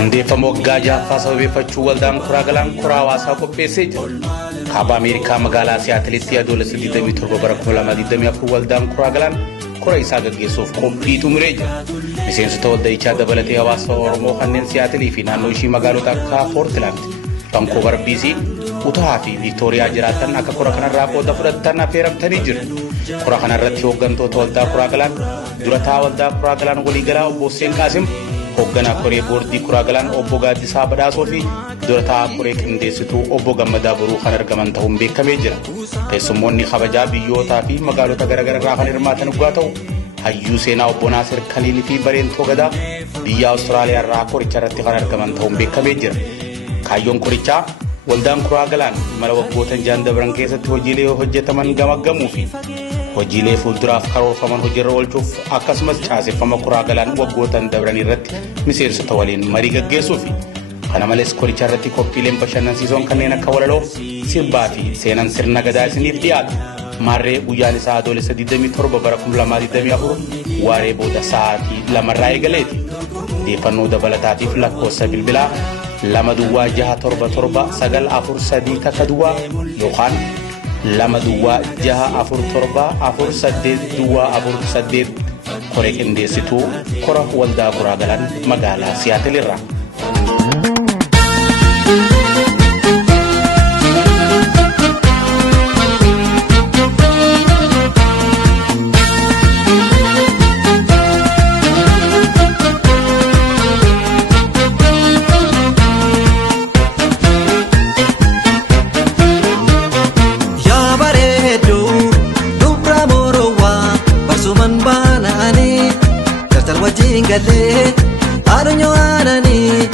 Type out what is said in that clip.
Inde famogga jaffa sababe fachu waldan kuragalan kurawasa ko pesej Kaba Amerika magala Seattle adolescent demi turbo barakula madi demi afu waldan kuragalan kura isa gaggeessuuf kompiitu mureeja miseensota waldaa ichaa dabalatee hawaasa Oromoo kanneen Seattle fi naannoo ishii magaalota akka Portland, Vancouver, BC, Utah fi Victoria jiraatan akka kura kanarraa qooda fudhatan affeeramtanii jiru. Kura kanarratti hooggantoota waldaa kuragalan durataa waldaa kuragalan waliigalaa obbo Hussein Qaasim, hoogganaa koree boordii kuragalan obbo Gaaddisaa Badhaasoo fi durataa koree qindeessituu obbo Gammadaa Boruu kan argaman ta'uun beekamee jira. Keessummoonni kabajaa biyyootaa fi magaalota garaagaraa kan hirmaatan dhugaa ta'u hayyuu seenaa obbo Naasir Kaliilii fi Bareentoo Gadaa biyya Awustiraaliyaa irraa koricha irratti kan argaman ta'uun beekamee jira. Kaayyoon korichaa waldaan kuragalan mala waggootan jaan dabran keessatti hojiilee hojjetaman gamaggamuu fi hojiilee fuulduraaf karoorfaman hojiirra oolchuuf akkasumas caaseffama kuragalan waggootan dabran irratti miseensota waliin marii gaggeessuu fi kana malees koricha irratti qophiileen bashannansiisoon kanneen akka walaloo, sirbaa fi seenan sirna gadaa isiniif dhiyaatu marree guyyaan isaa adoolessa 27 bara 2024 waaree booda sa'aatii 2 irraa eegaleeti. Odeeffannoo dabalataatiif lakkoofsa bilbilaa 2-6-7-7-9-4-3 takka-duwwaa yookaan 2-6-4-7-4-8 koree qindeessituu kora waldaa kuragalan magaalaa Seattle irraa. Galle, adunya anani.